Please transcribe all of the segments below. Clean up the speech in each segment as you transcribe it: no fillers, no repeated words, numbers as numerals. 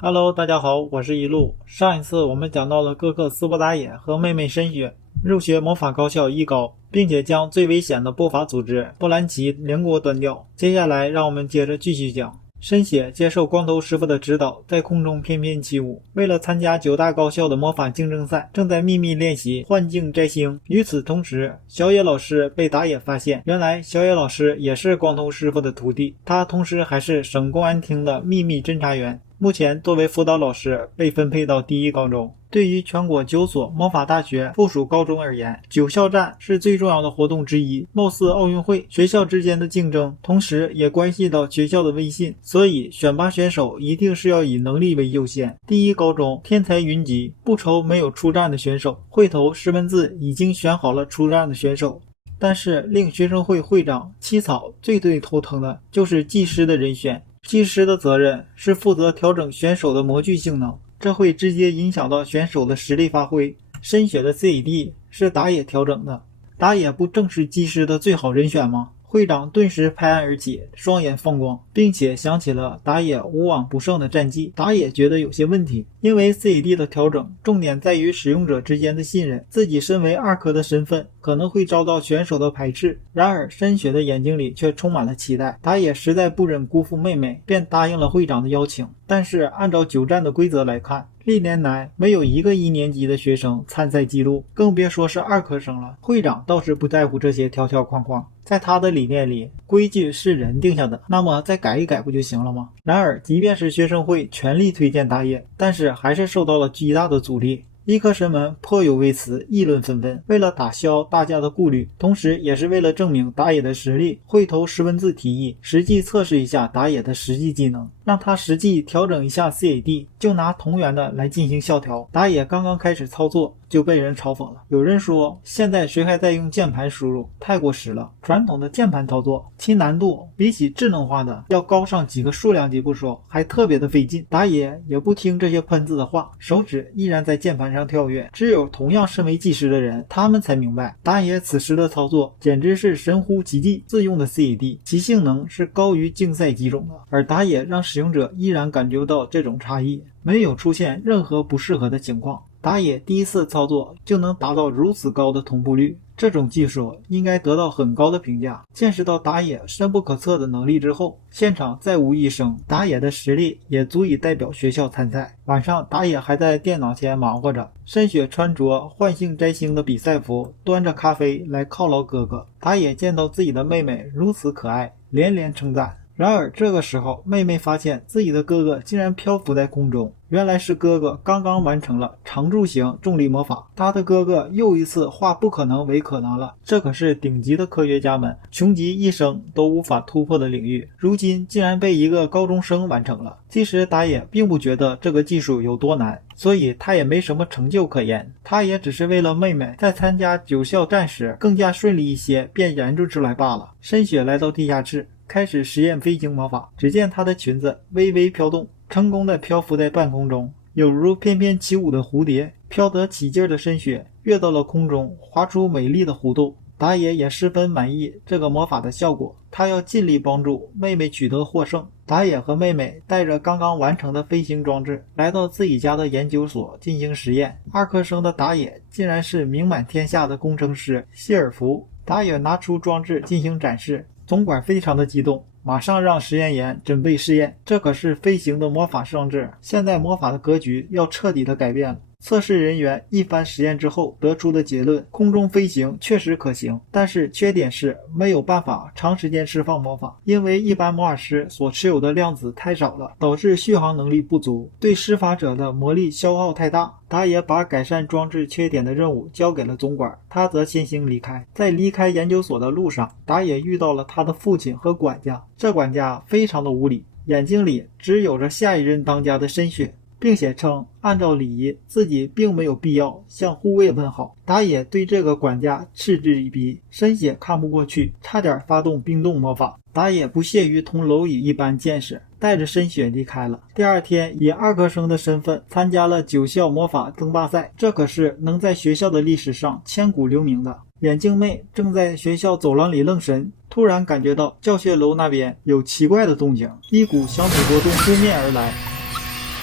Hello，大家好，我是一路。上一次我们讲到了哥哥斯波达野和妹妹深雪入学魔法高校一高，并且将最危险的不法组织波兰奇连锅端掉。接下来让我们接着继续讲。深雪接受光头师傅的指导，在空中翩翩起舞。为了参加9大高校的魔法竞争赛，正在秘密练习幻境摘星。与此同时，小野老师被打野发现，原来小野老师也是光头师傅的徒弟，他同时还是省公安厅的秘密侦查员。目前作为辅导老师被分配到第一高中。对于全国9所魔法大学附属高中而言，9校战是最重要的活动之一，貌似奥运会，学校之间的竞争，同时也关系到学校的威信，所以选拔选手一定是要以能力为优先。第一高中天才云集，不愁没有出战的选手，会头石文字已经选好了出战的选手。但是令学生会会长七草最头疼的就是技师的人选。技师的责任是负责调整选手的模具性能，这会直接影响到选手的实力发挥。深雪的 CAD 是打野调整的，打野不正是技师的最好人选吗？会长顿时拍案而起，双眼放光，并且想起了打野无往不胜的战绩。打野觉得有些问题，因为 CAD 的调整重点在于使用者之间的信任，自己身为2科的身份可能会遭到选手的排斥。然而深雪的眼睛里却充满了期待，打野实在不忍辜负妹妹，便答应了会长的邀请。但是按照9战的规则来看，历年来没有一个1年级的学生参赛记录，更别说是2科生了。会长倒是不在乎这些条条框框，在他的理念里，规矩是人定下的，那么再改一改不就行了吗？然而即便是学生会全力推荐打野，但是还是受到了极大的阻力。医科生们颇有微词，议论纷纷。为了打消大家的顾虑，同时也是为了证明打野的实力，会头石文字提议实际测试一下打野的实际技能，让他实际调整一下 CAD， 就拿同源的来进行校调。打野刚刚开始操作就被人嘲讽了，有人说现在谁还在用键盘输入，太过时了。传统的键盘操作其难度比起智能化的要高上几个数量级不说，还特别的费劲。打野也不听这些喷子的话，手指依然在键盘上跳跃。只有同样身为技师的人，他们才明白打野此时的操作简直是神乎其技。自用的 CAD 其性能是高于竞赛几种的，而打野让使用者依然感觉到这种差异，没有出现任何不适合的情况。打野第一次操作就能达到如此高的同步率，这种技术应该得到很高的评价。见识到打野深不可测的能力之后，现场再无一声，打野的实力也足以代表学校参赛。晚上打野还在电脑前忙活着，深雪穿着幻境摘星的比赛服，端着咖啡来犒劳哥哥。打野见到自己的妹妹如此可爱，连连称赞。然而这个时候，妹妹发现自己的哥哥竟然漂浮在空中，原来是哥哥刚刚完成了常驻型重力魔法。他的哥哥又一次化不可能为可能了，这可是顶级的科学家们穷极一生都无法突破的领域，如今竟然被一个高中生完成了。其实打野并不觉得这个技术有多难，所以他也没什么成就可言，他也只是为了妹妹在参加9校战时更加顺利一些便研究出来罢了。深雪来到地下室，开始实验飞行魔法，只见她的裙子微微飘动，成功的漂浮在半空中，有如翩翩起舞的蝴蝶。飘得起劲的深雪跃到了空中，划出美丽的弧度。打野也十分满意这个魔法的效果，他要尽力帮助妹妹取得获胜。打野和妹妹带着刚刚完成的飞行装置来到自己家的研究所进行实验。2科生的打野竟然是名满天下的工程师谢尔福。打野拿出装置进行展示，总管非常的激动，马上让实验员准备试验。这可是飞行的魔法装置，现在魔法的格局要彻底的改变了。测试人员一番实验之后得出的结论，空中飞行确实可行，但是缺点是没有办法长时间释放魔法，因为一般魔法师所持有的量子太少了，导致续航能力不足，对施法者的魔力消耗太大。打野把改善装置缺点的任务交给了总管，他则先行离开。在离开研究所的路上，打野遇到了他的父亲和管家，这管家非常的无理，眼睛里只有着下一任当家的深雪，并且称按照礼仪自己并没有必要向护卫问好。打野对这个管家嗤之以鼻，深雪看不过去，差点发动冰冻魔法。打野不屑于同蝼蚁一般见识，带着深雪离开了。第二天以2科生的身份参加了9校魔法争霸赛，这可是能在学校的历史上千古留名的。眼镜妹正在学校走廊里愣神，突然感觉到教学楼那边有奇怪的动静，一股小土波动扑面而来。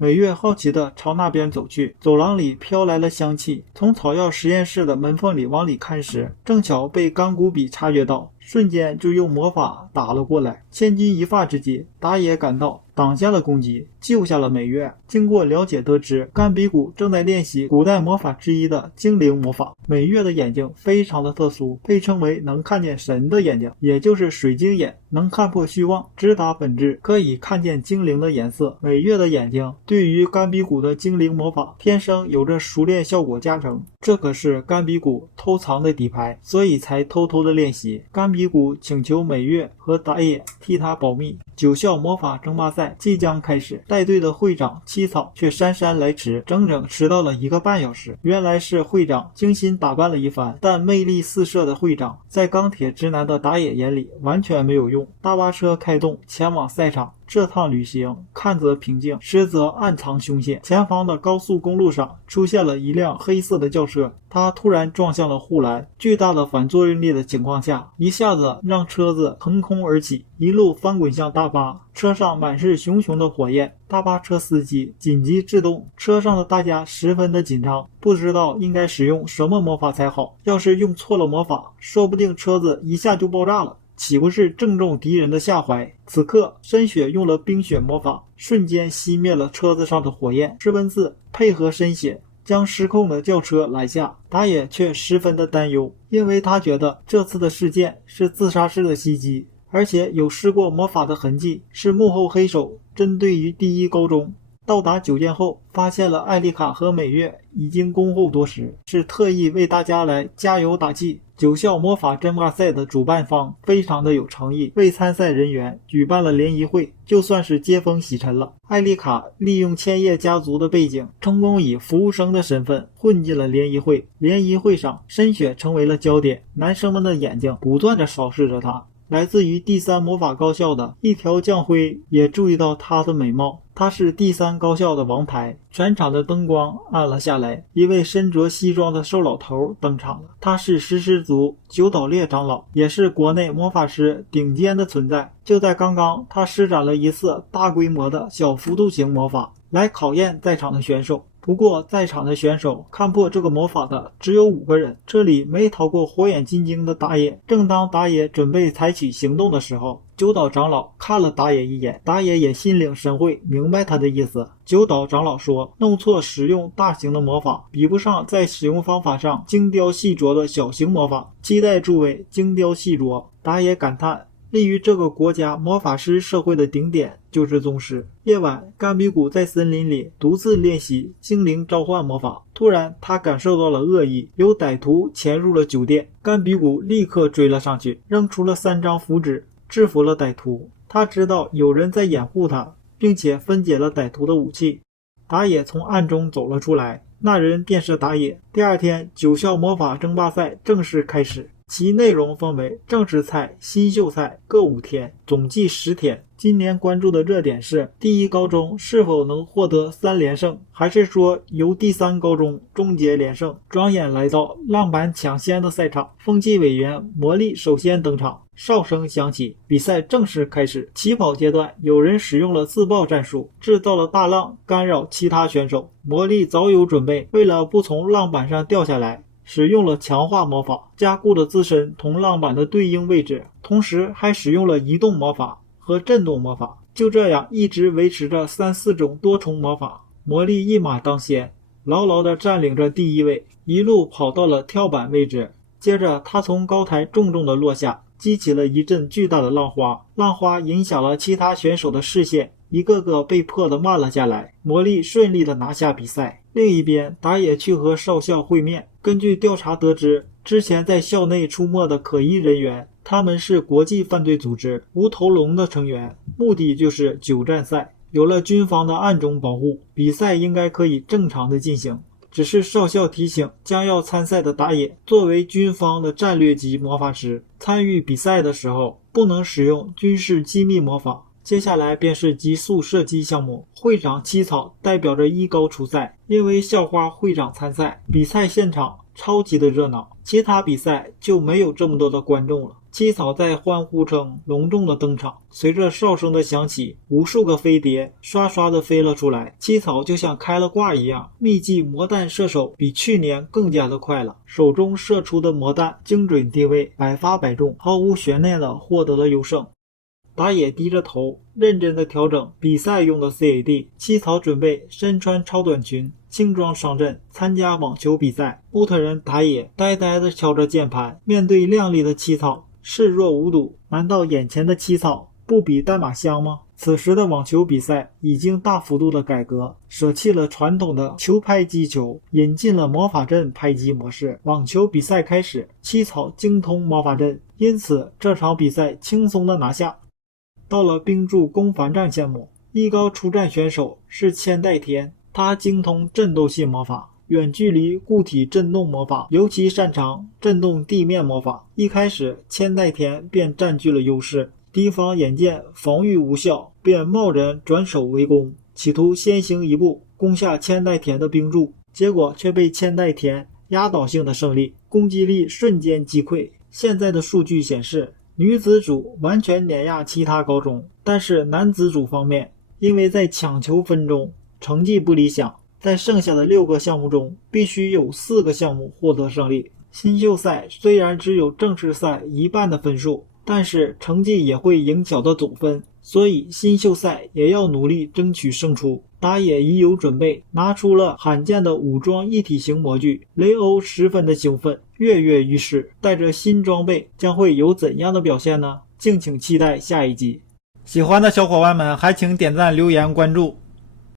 美月好奇地朝那边走去，走廊里飘来了香气。从草药实验室的门缝里往里看时，正巧被冈古比察觉到，瞬间就用魔法打了过来。千钧一发之际，打野赶到，挡下了攻击，救下了美月。经过了解得知，甘比古正在练习古代魔法之一的精灵魔法。美月的眼睛非常的特殊，被称为能看见神的眼睛，也就是水晶眼，能看破虚妄，直达本质，可以看见精灵的颜色。美月的眼睛对于甘比古的精灵魔法天生有着熟练效果加成，这可是甘比古偷藏的底牌，所以才偷偷的练习。甘比古请求美月和打野替他保密。9校魔法争霸赛即将开始，带队的会长七草却姗姗来迟，整整迟到了1个半小时。原来是会长精心打扮了一番，但魅力四射的会长在钢铁直男的打野眼里完全没有用。大巴车开动前往赛场，这趟旅行看则平静，实则暗藏凶险。前方的高速公路上出现了一辆黑色的轿车，它突然撞向了护栏，巨大的反作用力的情况下，一下子让车子腾空而起，一路翻滚向大巴。车上满是熊熊的火焰，大巴车司机紧急制动，车上的大家十分的紧张，不知道应该使用什么魔法才好，要是用错了魔法，说不定车子一下就爆炸了，岂不是正中敌人的下怀？此刻深雪用了冰雪魔法，瞬间熄灭了车子上的火焰。史文字配合深雪将失控的轿车拦下，打野却十分的担忧，因为他觉得这次的事件是自杀式的袭击，而且有施过魔法的痕迹，是幕后黑手针对于第一高中。到达酒店后，发现了艾丽卡和美月已经恭候多时，是特意为大家来加油打气。9校魔法争霸赛的主办方非常的有诚意，为参赛人员举办了联谊会，就算是接风洗尘了。艾丽卡利用千叶家族的背景，成功以服务生的身份混进了联谊会。联谊会上，深雪成为了焦点，男生们的眼睛不断的扫视着她。来自于第3魔法高校的一条将辉也注意到她的美貌，她是第3高校的王牌。全场的灯光暗了下来，一位身着西装的瘦老头登场了，他是食尸族九岛烈长老，也是国内魔法师顶尖的存在。就在刚刚，他施展了一次大规模的小幅度型魔法来考验在场的选手。不过在场的选手看破这个魔法的只有5个人，这里没逃过火眼金睛的打野。正当打野准备采取行动的时候，九岛长老看了打野一眼，打野也心领神会，明白他的意思。九岛长老说，弄错使用大型的魔法，比不上在使用方法上精雕细琢的小型魔法，期待诸位精雕细琢。打野感叹，立于这个国家魔法师社会的顶点就是宗师。夜晚，甘比古在森林里独自练习精灵召唤魔法，突然他感受到了恶意，有歹徒潜入了酒店。甘比古立刻追了上去，扔出了3张符纸，制服了歹徒。他知道有人在掩护他，并且分解了歹徒的武器。打野从暗中走了出来，那人便是打野。第二天，9校魔法争霸赛正式开始，其内容分为正式赛、新秀赛各5天，总计10天。今年关注的热点是第一高中是否能获得3连胜，还是说由第3高中终结连胜。转眼来到浪板抢先的赛场，风纪委员魔力首先登场，哨声响起，比赛正式开始。起跑阶段，有人使用了自爆战术，制造了大浪干扰其他选手。魔力早有准备，为了不从浪板上掉下来，使用了强化魔法，加固了自身同浪板的对应位置，同时还使用了移动魔法和震动魔法。就这样一直维持着3-4种多重魔法。魔力一马当先，牢牢地占领着第1位，一路跑到了跳板位置。接着他从高台重重地落下，激起了一阵巨大的浪花，浪花影响了其他选手的视线，一个个被迫地慢了下来。魔力顺利地拿下比赛。另一边，打野去和少校会面。根据调查得知，之前在校内出没的可疑人员，他们是国际犯罪组织无头龙的成员，目的就是9战赛。有了军方的暗中保护，比赛应该可以正常的进行。只是少校提醒将要参赛的打野，作为军方的战略级魔法师，参与比赛的时候不能使用军事机密魔法。接下来便是极速射击项目，会长七草代表着1高出赛。因为校花会长参赛，比赛现场超级的热闹，其他比赛就没有这么多的观众了。七草在欢呼声隆重的登场，随着哨声的响起，无数个飞碟刷刷的飞了出来。七草就像开了挂一样，秘技魔弹射手比去年更加的快了，手中射出的魔弹精准定位，百发百中，毫无悬念的获得了优胜。打野低着头，认真的调整比赛用的 CAD。七草准备身穿超短裙，轻装上阵参加网球比赛。乌特人打野呆呆地敲着键盘，面对亮丽的七草视若无睹。难道眼前的七草不比单马香吗？此时的网球比赛已经大幅度的改革，舍弃了传统的球拍击球，引进了魔法阵拍击模式。网球比赛开始，七草精通魔法阵，因此这场比赛轻松的拿下。到了冰柱攻防战项目，一高出战选手是千代田，他精通震斗系魔法，远距离固体震动魔法，尤其擅长震动地面魔法。一开始千代田便占据了优势，敌方眼见防御无效，便贸然转手为攻，企图先行一步攻下千代田的冰柱，结果却被千代田压倒性的胜利，攻击力瞬间击溃。现在的数据显示，女子组完全碾压其他高中，但是男子组方面，因为在抢球分中成绩不理想，在剩下的6个项目中必须有4个项目获得胜利。新秀赛虽然只有正式赛一半的分数，但是成绩也会影响到总分，所以新秀赛也要努力争取胜出。打野已有准备，拿出了罕见的武装一体型模具，雷欧十分的兴奋，跃跃欲试。带着新装备将会有怎样的表现呢？敬请期待下一集。喜欢的小伙伴们还请点赞、留言、关注。